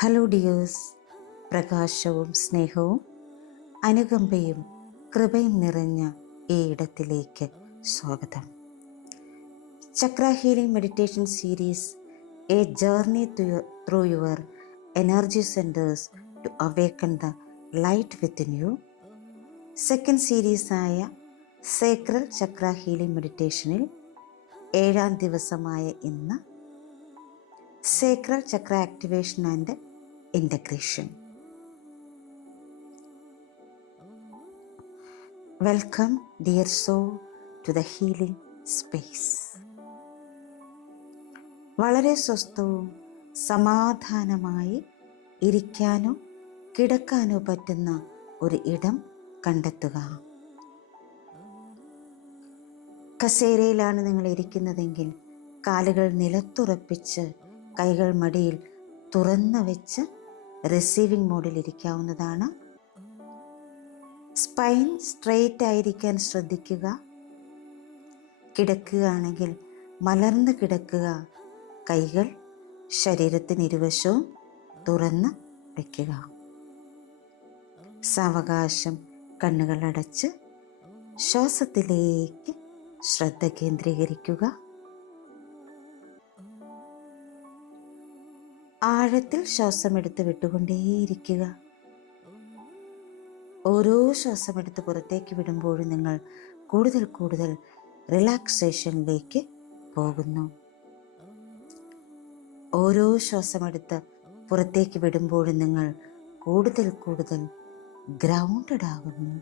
Hello dears, പ്രകാശവും സ്നേഹവും അനുകമ്പയും കൃപയും നിറഞ്ഞ ഈ ഇടത്തിലേക്ക് സ്വാഗതം. Chakra healing meditation series, a journey through your energy centres to awaken the light within you. Second സീരീസായ സേക്രൽ ചക്ര ഹീലിംഗ് മെഡിറ്റേഷനിൽ 7ാം ദിവസമായ ഇന്ന് sacral chakra activation and integration. Welcome, dear soul, to the healing space. വളരെ സ്വസ്ഥവും സമാധാനമായി ഇരിക്കാനോ കിടക്കാനോ പറ്റുന്ന ഒരു ഇടം കണ്ടെത്തുക. കസേരയിലാണ് നിങ്ങൾ ഇരിക്കുന്നതെങ്കിൽ കാലുകൾ നിലത്തുറപ്പിച്ച് കൈകൾ മടിയിൽ തുറന്നു വെച്ച് റിസീവിംഗ് മോഡിൽ ഇരിക്കാവുന്നതാണ്. സ്പൈൻ സ്ട്രെയിറ്റ് ആയിരിക്കാൻ ശ്രദ്ധിക്കുക. കിടക്കുകയാണെങ്കിൽ മലർന്ന് കിടക്കുക. കൈകൾ ശരീരത്തിന് ഇരുവശവും തുറന്ന് വയ്ക്കുക. സാവകാശം കണ്ണുകൾ അടച്ച് ശ്വാസത്തിലേക്ക് ശ്രദ്ധ കേന്ദ്രീകരിക്കുക. ആഴത്തിൽ ശ്വാസമെടുത്ത് വിട്ടുകൊണ്ടേയിരിക്കുക. ഓരോ ശ്വാസമെടുത്ത് പുറത്തേക്ക് വിടുമ്പോഴും നിങ്ങൾ കൂടുതൽ കൂടുതൽ റിലാക്സേഷനിലേക്ക് പോകുന്നു. ഓരോ ശ്വാസമെടുത്ത് പുറത്തേക്ക് വിടുമ്പോഴും നിങ്ങൾ കൂടുതൽ കൂടുതൽ ഗ്രൗണ്ടഡ് ആകുന്നു.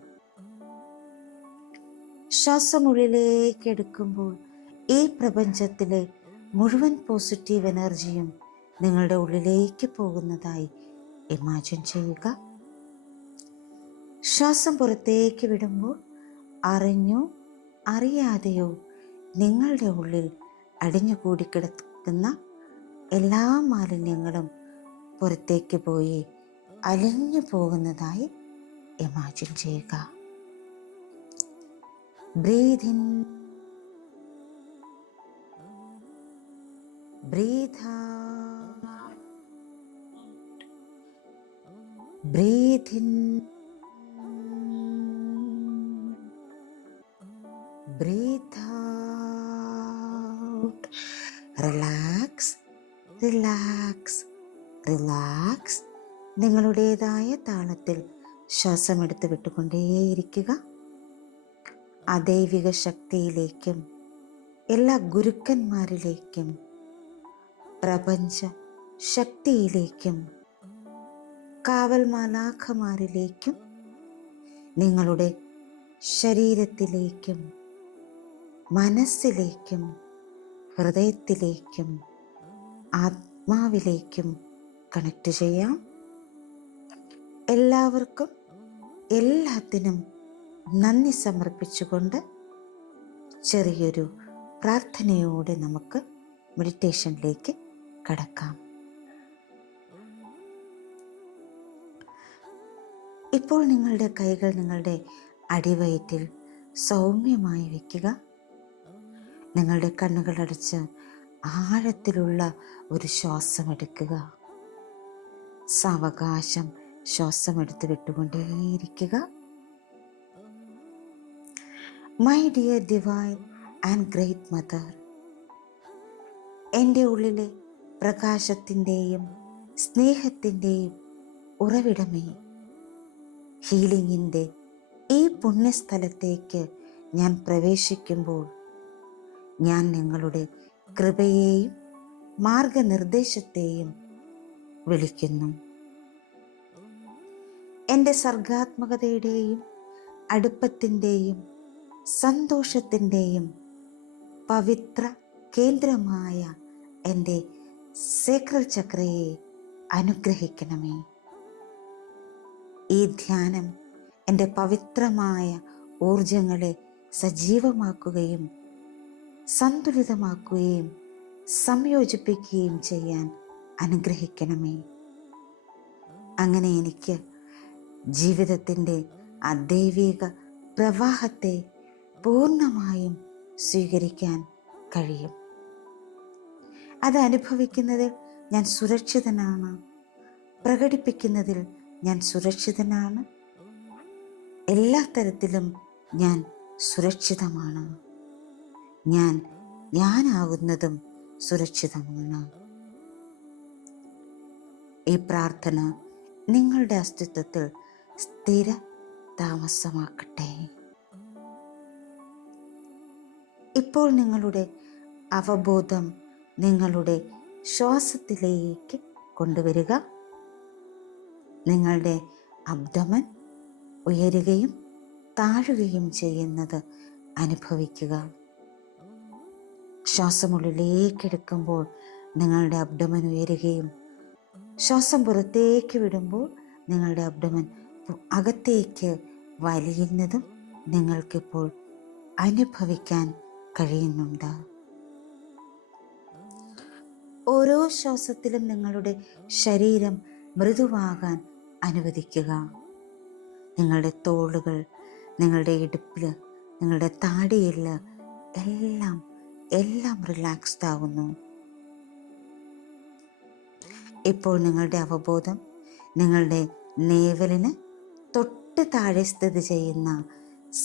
ശ്വാസം ഉള്ളിലേക്ക് എടുക്കുമ്പോൾ ഈ പ്രപഞ്ചത്തിലെ മുഴുവൻ പോസിറ്റീവ് എനർജിയും നിങ്ങളുടെ ഉള്ളിലേക്ക് പോകുന്നതായി ഇമാജിൻ ചെയ്യുക. ശ്വാസം പുറത്തേക്ക് വിടുമ്പോൾ അറിഞ്ഞോ അറിയാതെയോ നിങ്ങളുടെ ഉള്ളിൽ അടിഞ്ഞുകൂടി കിടക്കുന്ന എല്ലാ മാലിന്യങ്ങളും പുറത്തേക്ക് പോയി അലിഞ്ഞു പോകുന്നതായി ഇമാജിൻ ചെയ്യുക. Breathe in, breathe out, breathe in, breathe out. Relax, relax, relax. നിങ്ങളുടേതായ താളത്തിൽ ശ്വാസമെടുത്ത് വിട്ടുകൊണ്ടേയിരിക്കുക. അദൈവിക ശക്തിയിലേക്കും എല്ലാ ഗുരുക്കന്മാരിലേക്കും പ്രപഞ്ച ശക്തിയിലേക്കും കാവൽ മാലാഖമാരിലേക്കും നിങ്ങളുടെ ശരീരത്തിലേക്കും മനസ്സിലേക്കും ഹൃദയത്തിലേക്കും ആത്മാവിലേക്കും കണക്ട് ചെയ്യാം. എല്ലാവർക്കും എല്ലാത്തിനും നന്ദി സമർപ്പിച്ചുകൊണ്ട് ചെറിയൊരു പ്രാർത്ഥനയോടെ നമുക്ക് മെഡിറ്റേഷനിലേക്ക് കടക്കാം. ഇപ്പോൾ നിങ്ങളുടെ കൈകൾ നിങ്ങളുടെ അടിവയറ്റിൽ സൗമ്യമായി വയ്ക്കുക. നിങ്ങളുടെ കണ്ണുകൾ അടച്ച് ആഴത്തിലുള്ള ഒരു ശ്വാസം എടുക്കുക. സാവകാശം ശ്വാസമെടുത്ത് വിട്ടുകൊണ്ടേയിരിക്കുക. My dear divine and great mother, എൻ്റെ ഉള്ളിലെ പ്രകാശത്തിൻ്റെയും സ്നേഹത്തിൻ്റെയും ഉറവിടമേ, ഹീലിംഗിൻ്റെ ഈ പുണ്യസ്ഥലത്തേക്ക് ഞാൻ പ്രവേശിക്കുമ്പോൾ ഞാൻ നിങ്ങളുടെ കൃപയെയും മാർഗനിർദ്ദേശത്തെയും വിളിക്കുന്നു. എൻ്റെ സർഗാത്മകതയുടെയും അടുപ്പത്തിൻ്റെയും സന്തോഷത്തിൻ്റെയും പവിത്ര കേന്ദ്രമായ എൻ്റെ സേക്രൽ ചക്രയെ അനുഗ്രഹിക്കണമേ. ഈ ധ്യാനം എൻ്റെ പവിത്രമായ ഊർജങ്ങളെ സജീവമാക്കുകയും സന്തുലിതമാക്കുകയും സംയോജിപ്പിക്കുകയും ചെയ്യാൻ അനുഗ്രഹിക്കണമേ. അങ്ങനെ എനിക്ക് ജീവിതത്തിൻ്റെ അദൈവിക പ്രവാഹത്തെ പൂർണ്ണമായും സ്വീകരിക്കാൻ കഴിയും. അത് അനുഭവിക്കുന്നതിൽ ഞാൻ സുരക്ഷിതനാണ്, പ്രകടിപ്പിക്കുന്നതിൽ ഞാൻ സുരക്ഷിതനാണ്. എല്ലാ തരത്തിലും ഞാൻ സുരക്ഷിതമാണ്. ഞാനാകുന്നതും സുരക്ഷിതമാണ്. ഈ പ്രാർത്ഥന നിങ്ങളുടെ അസ്തിത്വത്തിൽ സ്ഥിര താമസമാക്കട്ടെ. ഇപ്പോൾ നിങ്ങളുടെ അവബോധം നിങ്ങളുടെ ശ്വാസത്തിലേക്ക് കൊണ്ടുവരിക. നിങ്ങളുടെ അബ്ഡമൻ ഉയരുകയും താഴുകയും ചെയ്യുന്നത് അനുഭവിക്കുക. ശ്വാസമുള്ളിലേക്കെടുക്കുമ്പോൾ നിങ്ങളുടെ അബ്ഡമൻ ഉയരുകയും ശ്വാസം പുറത്തേക്ക് വിടുമ്പോൾ നിങ്ങളുടെ അബ്ഡമൻ അകത്തേക്ക് വലിയുന്നതും നിങ്ങൾക്കിപ്പോൾ അനുഭവിക്കാൻ കഴിയുന്നുണ്ട്. ഓരോ ശ്വാസത്തിലും നിങ്ങളുടെ ശരീരം മൃദുവാകാൻ അനുവദിക്കുക. നിങ്ങളുടെ തോളുകൾ, നിങ്ങളുടെ ഇടുപ്പിൽ, നിങ്ങളുടെ താടിയിൽ എല്ലാം റിലാക്സ്ഡ് ആകുന്നു. ഇപ്പോൾ നിങ്ങളുടെ അവബോധം നിങ്ങളുടെ നേവലിന് തൊട്ട് താഴെ സ്ഥിതി ചെയ്യുന്ന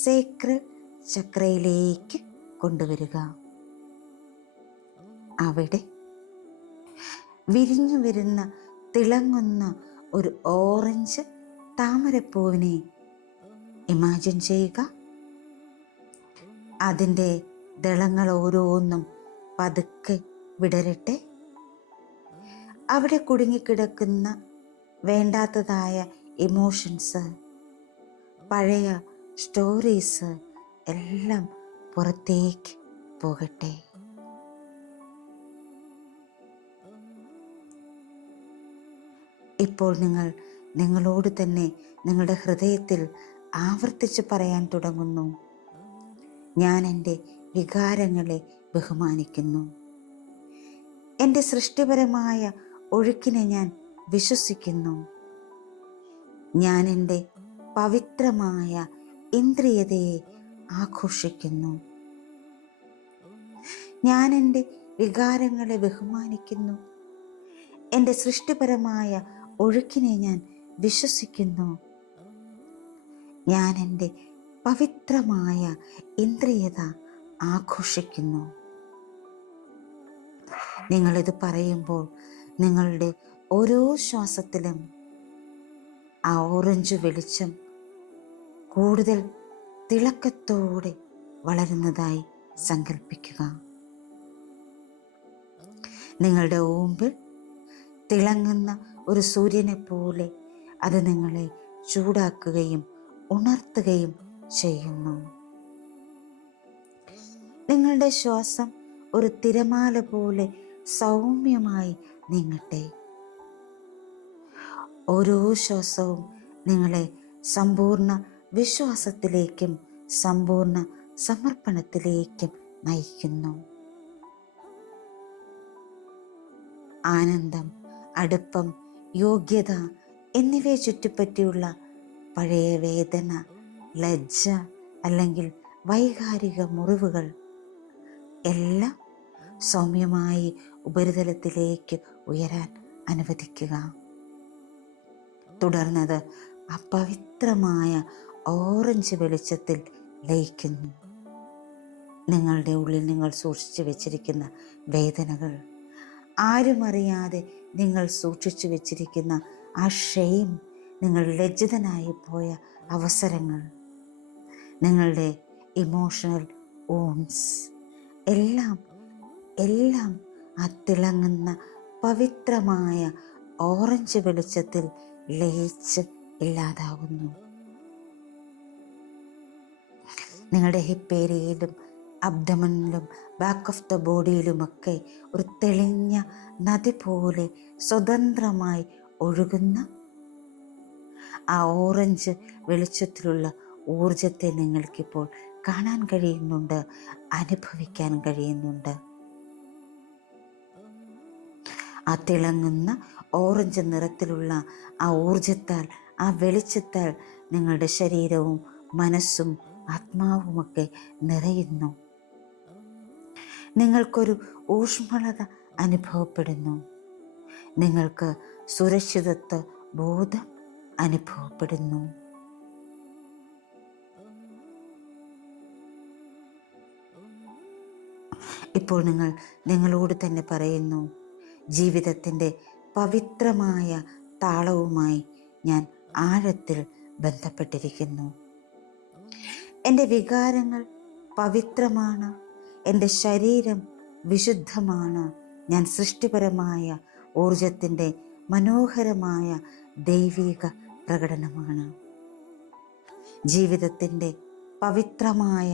സേക്രഡ് ചക്രയിലേക്ക് കൊണ്ടുവരിക. അവിടെ വിരിഞ്ഞു വരുന്ന തിളങ്ങുന്ന ഒരു ഓറഞ്ച് താമരപ്പൂവിനെ ഇമാജിൻ ചെയ്യുക. അതിൻ്റെ ദളങ്ങൾ ഓരോന്നും പതുക്കെ വിടരട്ടെ. അവിടെ കുടുങ്ങിക്കിടക്കുന്ന വേണ്ടാത്തതായ ഇമോഷൻസ്, പഴയ സ്റ്റോറീസ് എല്ലാം പുറത്തേക്ക് പോകട്ടെ. ഇപ്പോൾ നിങ്ങളോട് തന്നെ നിങ്ങളുടെ ഹൃദയത്തിൽ ആവർത്തിച്ച് പറയാൻ തുടങ്ങുന്നു: ഞാൻ എൻ്റെ വികാരങ്ങളെ ബഹുമാനിക്കുന്നു. എൻ്റെ സൃഷ്ടിപരമായ ഒഴുക്കിനെ ഞാൻ വിശ്വസിക്കുന്നു. ഞാൻ എൻ്റെ പവിത്രമായ ഇന്ദ്രിയതയെ ആഘോഷിക്കുന്നു. ഞാൻ എൻ്റെ വികാരങ്ങളെ ബഹുമാനിക്കുന്നു. എൻ്റെ സൃഷ്ടിപരമായ ഒഴുക്കിനെ ഞാൻ വിശ്വസിക്കുന്നു. ഞാൻ എൻ്റെ പവിത്രമായ ഇന്ദ്രിയത ആഘോഷിക്കുന്നു. നിങ്ങളിത് പറയുമ്പോൾ നിങ്ങളുടെ ഓരോ ശ്വാസത്തിലും ആ ഓറഞ്ച് വെളിച്ചം കൂടുതൽ തിളക്കത്തോടെ വളരുന്നതായി സങ്കല്പിക്കുക. നിങ്ങളുടെ ഓമ്പിൽ തിളങ്ങുന്ന ഒരു സൂര്യനെ പോലെ അത് നിങ്ങളെ ചൂടാക്കുകയും ഉണർത്തുകയും ചെയ്യുന്നു. നിങ്ങളുടെ ശ്വാസം ഒരു തിരമാല പോലെ സൗമ്യമായി നീങ്ങട്ടെ. ഓരോ ശ്വാസവും നിങ്ങളെ സമ്പൂർണ്ണ വിശ്വാസത്തിലേക്കും സമ്പൂർണ്ണ സമർപ്പണത്തിലേക്കും നയിക്കുന്നു. ആനന്ദം, അടുപ്പം, യോഗ്യത എന്നിവയെ ചുറ്റിപ്പറ്റിയുള്ള പഴയ വേദന, ലജ്ജ അല്ലെങ്കിൽ വൈകാരിക മുറിവുകൾ എല്ലാം സൗമ്യമായി ഉപരിതലത്തിലേക്ക് ഉയരാൻ അനുവദിക്കുക. തുടർന്നത് അപവിത്രമായ ഓറഞ്ച് വെളിച്ചത്തിൽ ലയിക്കുന്നു. നിങ്ങളുടെ ഉള്ളിൽ നിങ്ങൾ സൂക്ഷിച്ചു വെച്ചിരിക്കുന്ന വേദനകൾ, ആരും അറിയാതെ നിങ്ങൾ സൂക്ഷിച്ചു വെച്ചിരിക്കുന്ന ആ ഷെയിം, നിങ്ങൾ ലജ്ജിതനായി പോയ അവസരങ്ങൾ, നിങ്ങളുടെ ഇമോഷണൽ വൂൺസ് എല്ലാം ആ തിളങ്ങുന്ന പവിത്രമായ ഓറഞ്ച് വെളിച്ചത്തിൽ ലയിച്ച് ഇല്ലാതാകുന്നു. നിങ്ങളുടെ ഹിപ്പ് ഏരിയയിലും അബ്ഡമനിലും ബാക്ക് ഓഫ് ദ ബോഡിയിലുമൊക്കെ ഒരു തെളിഞ്ഞ നദി പോലെ സ്വതന്ത്രമായി ഒഴുകുന്ന ആ ഓറഞ്ച് വെളിച്ചത്തിലുള്ള ഊർജത്തെ നിങ്ങൾക്കിപ്പോൾ കാണാൻ കഴിയുന്നുണ്ട്, അനുഭവിക്കാൻ കഴിയുന്നുണ്ട്. ആ തിളങ്ങുന്ന ഓറഞ്ച് നിറത്തിലുള്ള ആ ഊർജത്താൽ, ആ വെളിച്ചത്താൽ നിങ്ങളുടെ ശരീരവും മനസ്സും ആത്മാവുമൊക്കെ നിറയുന്നു. നിങ്ങൾക്കൊരു ഊഷ്മളത അനുഭവപ്പെടുന്നു. നിങ്ങൾക്ക് സുരക്ഷിതത്വ ബോധം അനുഭവപ്പെടുന്നു. ഇപ്പോൾ നിങ്ങൾ നിങ്ങളോട് തന്നെ പറയുന്നു, ജീവിതത്തിൻ്റെ പവിത്രമായ താളവുമായി ഞാൻ ആഴത്തിൽ ബന്ധപ്പെട്ടിരിക്കുന്നു. എൻ്റെ വികാരങ്ങൾ പവിത്രമാണ്, എൻ്റെ ശരീരം വിശുദ്ധമാണ്, ഞാൻ സൃഷ്ടിപരമായ ഊർജത്തിൻ്റെ മനോഹരമായ ദൈവിക പ്രകടനമാണ്. ജീവിതത്തിൻ്റെ പവിത്രമായ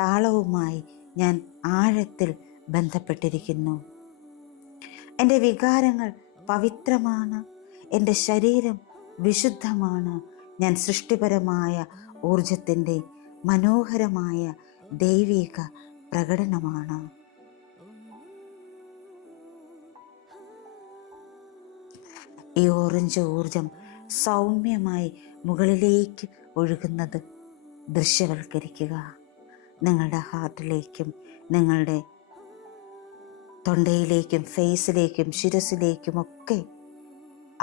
താളവുമായി ഞാൻ ആഴത്തിൽ ബന്ധപ്പെട്ടിരിക്കുന്നു. എൻ്റെ വികാരങ്ങൾ പവിത്രമാണ്, എൻ്റെ ശരീരം വിശുദ്ധമാണ്, ഞാൻ സൃഷ്ടിപരമായ ഊർജത്തിൻ്റെ മനോഹരമായ ദൈവിക പ്രകടനമാണ്. ഈ ഓറഞ്ച് ഊർജം സൗമ്യമായി മുകളിലേക്ക് ഒഴുകുന്നത് ദൃശ്യവൽക്കരിക്കുക. നിങ്ങളുടെ ഹാർട്ടിലേക്കും നിങ്ങളുടെ തൊണ്ടയിലേക്കും ഫേസിലേക്കും ശിരസിലേക്കുമൊക്കെ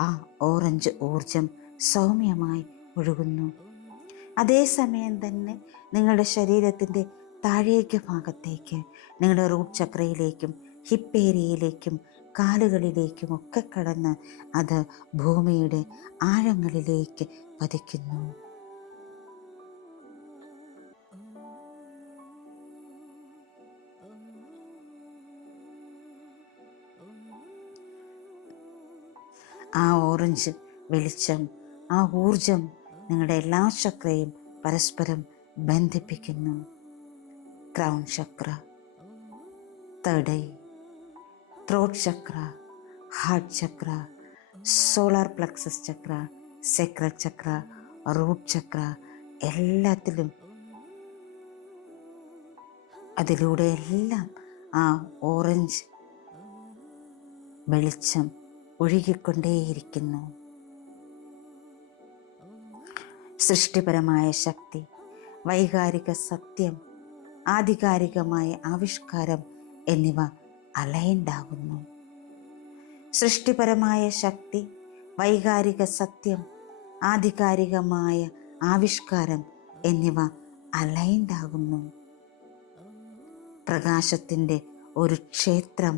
ആ ഓറഞ്ച് ഊർജം സൗമ്യമായി ഒഴുകുന്നു. അതേസമയം തന്നെ നിങ്ങളുടെ ശരീരത്തിൻ്റെ താഴേക്ക് ഭാഗത്തേക്ക്, നിങ്ങളുടെ റൂട്ട് ചക്രയിലേക്കും ഹിപ്പ് ഏരിയയിലേക്കും കാലുകളിലേക്കും ഒക്കെ കടന്ന് അത് ഭൂമിയുടെ ആഴങ്ങളിലേക്ക് പതിക്കുന്നു. ആ ഓറഞ്ച് വെളിച്ചം, ആ ഊർജം നിങ്ങളുടെ എല്ലാ ചക്രയും പരസ്പരം ബന്ധിപ്പിക്കുന്നു. ക്രൗൺ ചക്ര, തേർഡ് ഐ, ത്രോട്ട് ചക്ര, ഹാർട്ട് ചക്ര, സോളാർ പ്ലക്സസ് ചക്ര, സക്രൽ ചക്ര, റൂട്ട് ചക്ര, എല്ലാത്തിലും അതിലൂടെ എല്ലാം ആ ഓറഞ്ച് വെളിച്ചം ഒഴുകിക്കൊണ്ടേയിരിക്കുന്നു. സൃഷ്ടിപരമായ ശക്തി, വൈകാരിക സത്യം, ആധികാരികമായ ആവിഷ്കാരം എന്നിവ അലൈൻഡാകുന്നു. സൃഷ്ടിപരമായ ശക്തി, വൈകാരിക സത്യം, ആധികാരികമായ ആവിഷ്കാരം എന്നിവ അലൈൻഡാകുന്നു. പ്രകാശത്തിൻ്റെ ഒരു ക്ഷേത്രം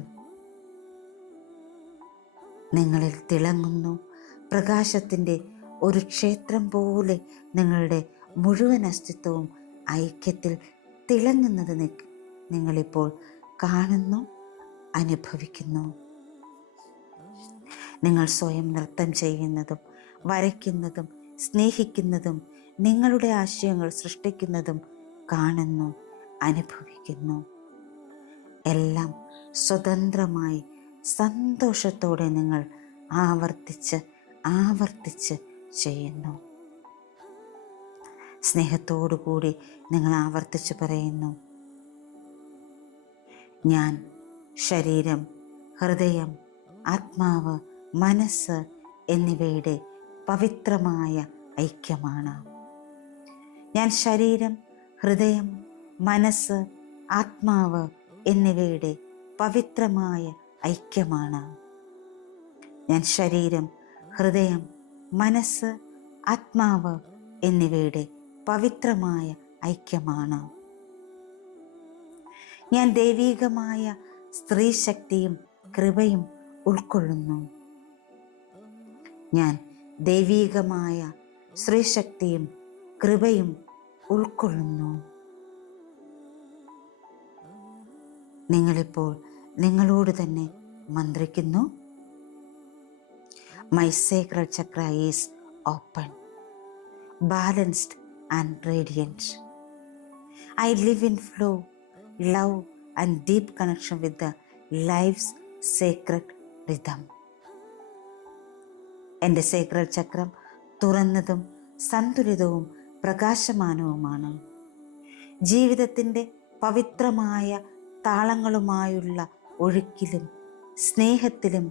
നിങ്ങളിൽ തിളങ്ങുന്നു. പ്രകാശത്തിൻ്റെ ഒരു ക്ഷേത്രം പോലെ നിങ്ങളുടെ മുഴുവൻ അസ്തിത്വവും ഐക്യത്തിൽ തിളങ്ങുന്നത് നിങ്ങളിപ്പോൾ കാണുന്നു, അനുഭവിക്കുന്നു. നിങ്ങൾ സ്വയം നൃത്തം ചെയ്യുന്നതും വരയ്ക്കുന്നതും സ്നേഹിക്കുന്നതും നിങ്ങളുടെ ആശയങ്ങൾ സൃഷ്ടിക്കുന്നതും കാണുന്നു, അനുഭവിക്കുന്നു. എല്ലാം സ്വതന്ത്രമായി സന്തോഷത്തോടെ നിങ്ങൾ ആവർത്തിച്ച് ചെയ്യുന്നു. സ്നേഹത്തോടു കൂടി നിങ്ങൾ ആവർത്തിച്ച് പറയുന്നു, ഞാൻ ശരീരം, ഹൃദയം, ആത്മാവ്, മനസ്സ് എന്നിവയുടെ പവിത്രമായ ഐക്യമാണ്. ഞാൻ ശരീരം, ഹൃദയം, മനസ്സ്, ആത്മാവ് എന്നിവയുടെ പവിത്രമായ ഐക്യമാണ്. ഞാൻ ശരീരം, ഹൃദയം, മനസ്സ്, ആത്മാവ് എന്നിവയുടെ പവിത്രമായ ഐക്യമാണ്. ഞാൻ ദൈവികമായ സ്ത്രീശക്തിയും കൃപയും ഉൾക്കൊള്ളുന്നു. ഞാൻ ദൈവികമായ സ്ത്രീശക്തിയും കൃപയും ഉൾക്കൊള്ളുന്നു. നിങ്ങളിപ്പോൾ നിങ്ങളോട് തന്നെ മന്ത്രിക്കുന്നു, my sacral chakra is open, balanced and radiant. I live in flow, love and deep connection with the life's sacred rhythm. എൻ്റെ സേക്രൽ ചക്രം തുറന്നതും സന്തുലിതവും പ്രകാശമാനവുമാണ്. ജീവിതത്തിൻ്റെ പവിത്രമായ താളങ്ങളുമായുള്ള ഒഴുക്കിലും സ്നേഹത്തിലും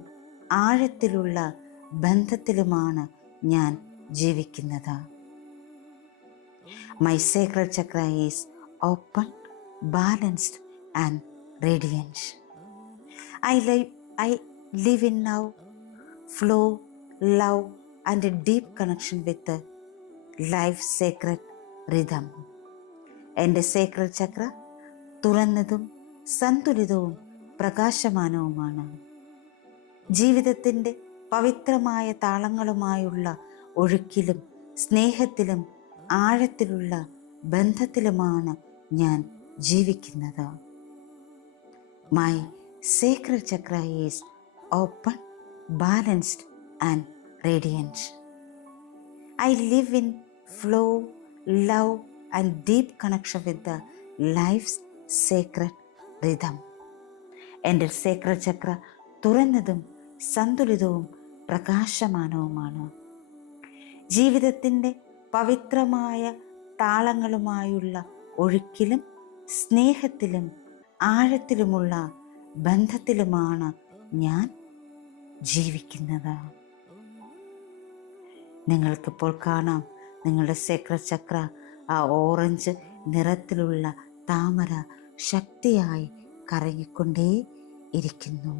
ആഴത്തിലുള്ള ബന്ധത്തിലുമാണ് ഞാൻ ജീവിക്കുന്നത്. My Sacred Chakra is open, balanced and radiant. I live in now, flow, love, and a deep connection with the life sacred rhythm. എൻ്റെ സേക്രഡ് ചക്ര തുറന്നതും സന്തുലിതവും പ്രകാശമാനവുമാണ്. ജീവിതത്തിൻ്റെ പവിത്രമായ താളങ്ങളുമായുള്ള ഒഴുക്കിലും സ്നേഹത്തിലും ആഴത്തിലുള്ള ബന്ധത്തിലുമാണ് ഞാൻ ജീവിക്കുന്നത്. My Sacred Chakra is open, balanced and radiant. I live in flow, love, and deep connection with the life's sacred rhythm. എൻ്റെ Sacred ചക്ര തുറന്നതും സന്തുലിതവും പ്രകാശമാനവുമാണ്. ജീവിതത്തിൻ്റെ പവിത്രമായ താളങ്ങളുമായുള്ള ഒഴുക്കിലും സ്നേഹത്തിലും ആഴത്തിലുമുള്ള ബന്ധത്തിലുമാണ് ഞാൻ ജീവിക്കുന്നത്. നിങ്ങൾക്കിപ്പോൾ കാണാം, നിങ്ങളുടെ സേക്രഡ് ചക്ര ആ ഓറഞ്ച് നിറത്തിലുള്ള താമര ശക്തിയായി കറങ്ങിക്കൊണ്ടേ ഇരിക്കുന്നു.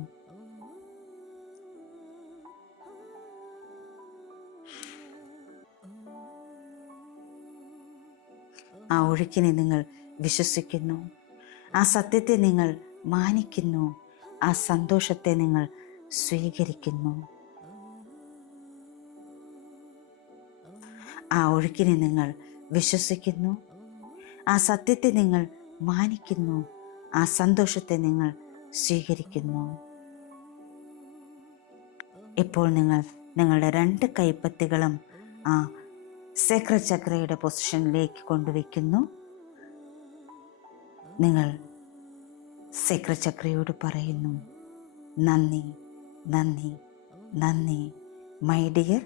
ആ ഒഴുക്കിനെ നിങ്ങൾ വിശ്വസിക്കുന്നു, ആ സത്യത്തെ നിങ്ങൾ മാനിക്കുന്നു, ആ സന്തോഷത്തെ നിങ്ങൾ സ്വീകരിക്കുന്നു. ആ ഒഴുക്കിനെ നിങ്ങൾ വിശ്വസിക്കുന്നു, ആ സത്യത്തെ നിങ്ങൾ മാനിക്കുന്നു, ആ സന്തോഷത്തെ നിങ്ങൾ സ്വീകരിക്കുന്നു. ഇപ്പോൾ നിങ്ങൾ നിങ്ങളുടെ 2 കൈപ്പത്തികളും ആ സേക്രഡ് ചക്രയുടെ പൊസിഷനിലേക്ക് കൊണ്ടുവയ്ക്കുന്നു. നിങ്ങൾ സേക്രഡ് ചക്രയോട് പറയുന്നു, നന്ദി, നന്ദി, നന്ദി മൈ ഡിയർ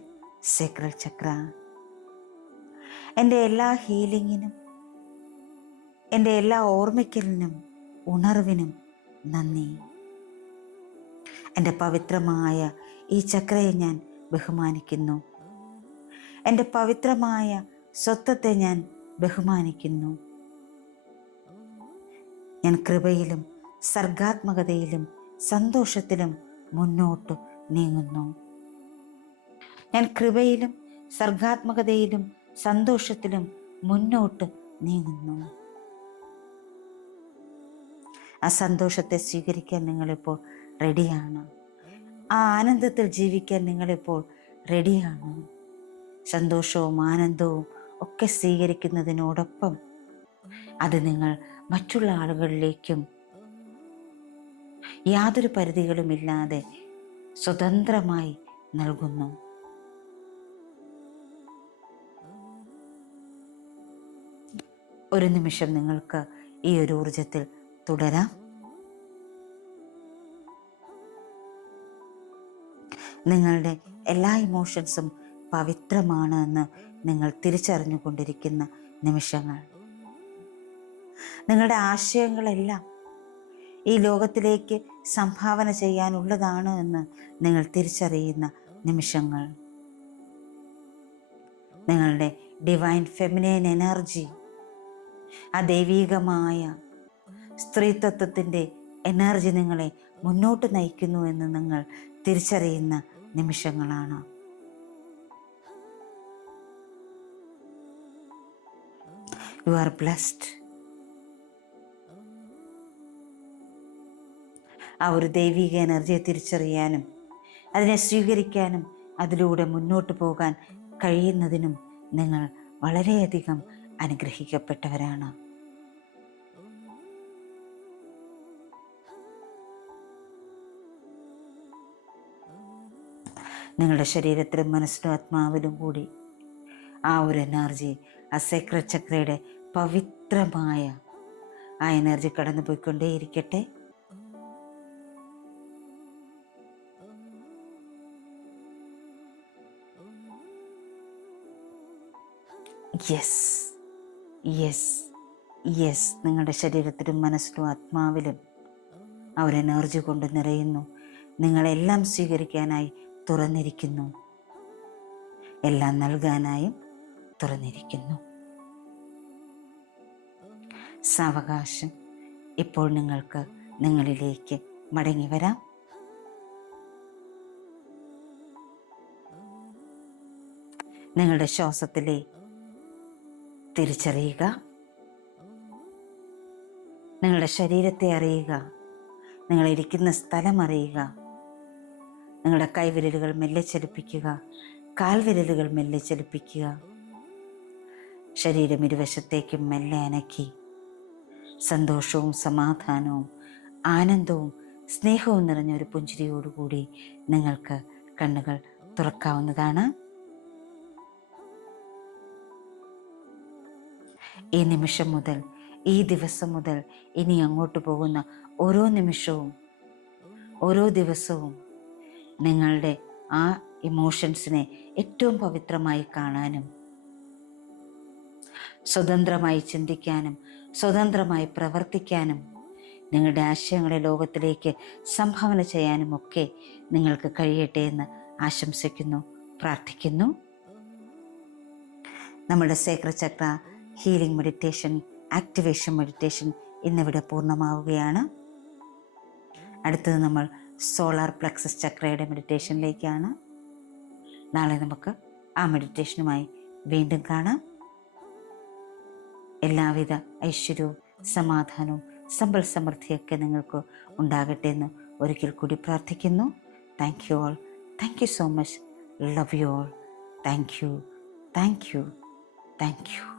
സേക്രഡ് ചക്ര. എൻ്റെ എല്ലാ ഹീലിങ്ങിനും, എൻ്റെ എല്ലാ ഓർമ്മിക്കലിനും ഉണർവിനും നന്ദി. എൻ്റെ പവിത്രമായ ഈ ചക്രയെ ഞാൻ ബഹുമാനിക്കുന്നു. എൻ്റെ പവിത്രമായ സ്വത്വത്തെ ഞാൻ ബഹുമാനിക്കുന്നു. ഞാൻ കൃപയിലും സർഗാത്മകതയിലും സന്തോഷത്തിലും മുന്നോട്ട് നീങ്ങുന്നു. ഞാൻ കൃപയിലും സർഗാത്മകതയിലും സന്തോഷത്തിലും മുന്നോട്ട് നീങ്ങുന്നു. ആ സന്തോഷത്തെ സ്വീകരിക്കാൻ നിങ്ങളിപ്പോൾ റെഡിയാണ്. ആ ആനന്ദത്തിൽ ജീവിക്കാൻ നിങ്ങളിപ്പോൾ റെഡിയാണ്. സന്തോഷവും ആനന്ദവും ഒക്കെ സ്വീകരിക്കുന്നതിനോടൊപ്പം അത് നിങ്ങൾ മറ്റുള്ള ആളുകളിലേക്കും യാതൊരു പരിധികളുമില്ലാതെ സ്വതന്ത്രമായി നൽകുന്നു. ഒരു നിമിഷം നിങ്ങൾക്ക് ഈ ഒരു ഊർജത്തിൽ തുടരാം. നിങ്ങളുടെ എല്ലാ ഇമോഷൻസും പവിത്രമാണ് എന്ന് നിങ്ങൾ തിരിച്ചറിഞ്ഞുകൊണ്ടിരിക്കുന്ന നിമിഷങ്ങൾ. നിങ്ങളുടെ ആശയങ്ങളെല്ലാം ഈ ലോകത്തിലേക്ക് സംഭാവന ചെയ്യാനുള്ളതാണ് എന്ന് നിങ്ങൾ തിരിച്ചറിയുന്ന നിമിഷങ്ങൾ. നിങ്ങളുടെ ഡിവൈൻ ഫെമിനൈൻ എനർജി, ആ ദൈവീകമായ സ്ത്രീത്വത്തിൻ്റെ എനർജി നിങ്ങളെ മുന്നോട്ട് നയിക്കുന്നു എന്ന് നിങ്ങൾ തിരിച്ചറിയുന്ന നിമിഷങ്ങളാണ്. You are blessed. ആ ഒരു ദൈവിക എനർജിയെ തിരിച്ചറിയാനും അതിനെ സ്വീകരിക്കാനും അതിലൂടെ മുന്നോട്ട് പോകാൻ കഴിയുന്നതിനും നിങ്ങൾ വളരെയധികം അനുഗ്രഹിക്കപ്പെട്ടവരാണ്. നിങ്ങളുടെ ശരീരത്തിലും മനസ്സിലും ആത്മാവിലും കൂടി ആ ഒരു എനർജി, ആ സേക്രഡ് ചക്രയുടെ പവിത്രമായ ആ എനർജി കടന്നു പോയിക്കൊണ്ടേയിരിക്കട്ടെ. Yes, yes, yes. നിങ്ങളുടെ ശരീരത്തിലും മനസ്സിലും ആത്മാവിലും ആ ഒരു എനർജി കൊണ്ട് നിറയുന്നു. നിങ്ങളെല്ലാം സ്വീകരിക്കാനായി തുറന്നിരിക്കുന്നു, എല്ലാം നൽകാനായും തുറന്നിരിക്കുന്നു. സാവകാശം ഇപ്പോൾ നിങ്ങൾക്ക് നിങ്ങളിലേക്ക് മടങ്ങി വരാം. നിങ്ങളുടെ ശ്വാസത്തിലെ തിരിച്ചറിയുക. നിങ്ങളുടെ ശരീരത്തെ അറിയുക. നിങ്ങളിരിക്കുന്ന സ്ഥലം അറിയുക. നിങ്ങളുടെ കൈവിരലുകൾ മെല്ലെ ചലിപ്പിക്കുക. കാൽവിരലുകൾ മെല്ലെ ചലിപ്പിക്കുക. ശരീരം ഇരുവശത്തേക്കും മെല്ലെ അനക്കി സന്തോഷവും സമാധാനവും ആനന്ദവും സ്നേഹവും നിറഞ്ഞ ഒരു പുഞ്ചിരിയോടുകൂടി നിങ്ങൾക്ക് കണ്ണുകൾ തുറക്കാവുന്നതാണ്. ഈ നിമിഷം മുതൽ, ഈ ദിവസം മുതൽ, ഇനി അങ്ങോട്ട് പോകുന്ന ഓരോ നിമിഷവും, ഓരോ ദിവസവും നിങ്ങളുടെ ആ ഇമോഷൻസിനെ ഏറ്റവും പവിത്രമായി കാണാനും സ്വതന്ത്രമായി ചിന്തിക്കാനും സ്വതന്ത്രമായി പ്രവർത്തിക്കാനും നിങ്ങളുടെ ആശയങ്ങളെ ലോകത്തിലേക്ക് സംഭാവന ചെയ്യാനുമൊക്കെ നിങ്ങൾക്ക് കഴിയട്ടെ എന്ന് ആശംസിക്കുന്നു, പ്രാർത്ഥിക്കുന്നു. നമ്മുടെ സേക്രഡ് ചക്ര ഹീലിംഗ് മെഡിറ്റേഷൻ, ആക്ടിവേഷൻ മെഡിറ്റേഷൻ ഇന്നിവിടെ പൂർണ്ണമാവുകയാണ്. അടുത്തത് നമ്മൾ സോളാർ പ്ലക്സസ് ചക്രയുടെ മെഡിറ്റേഷനിലേക്കാണ്. നാളെ നമുക്ക് ആ മെഡിറ്റേഷനുമായി വീണ്ടും കാണാം. എല്ലാവിധ ഐശ്വര്യവും സമാധാനവും സമ്പൽ സമൃദ്ധിയൊക്കെ നിങ്ങൾക്ക് ഉണ്ടാകട്ടെ എന്ന് ഒരിക്കൽ കൂടി പ്രാർത്ഥിക്കുന്നു. Thank you all. Thank you so much. Love you all. Thank you. Thank you. Thank you.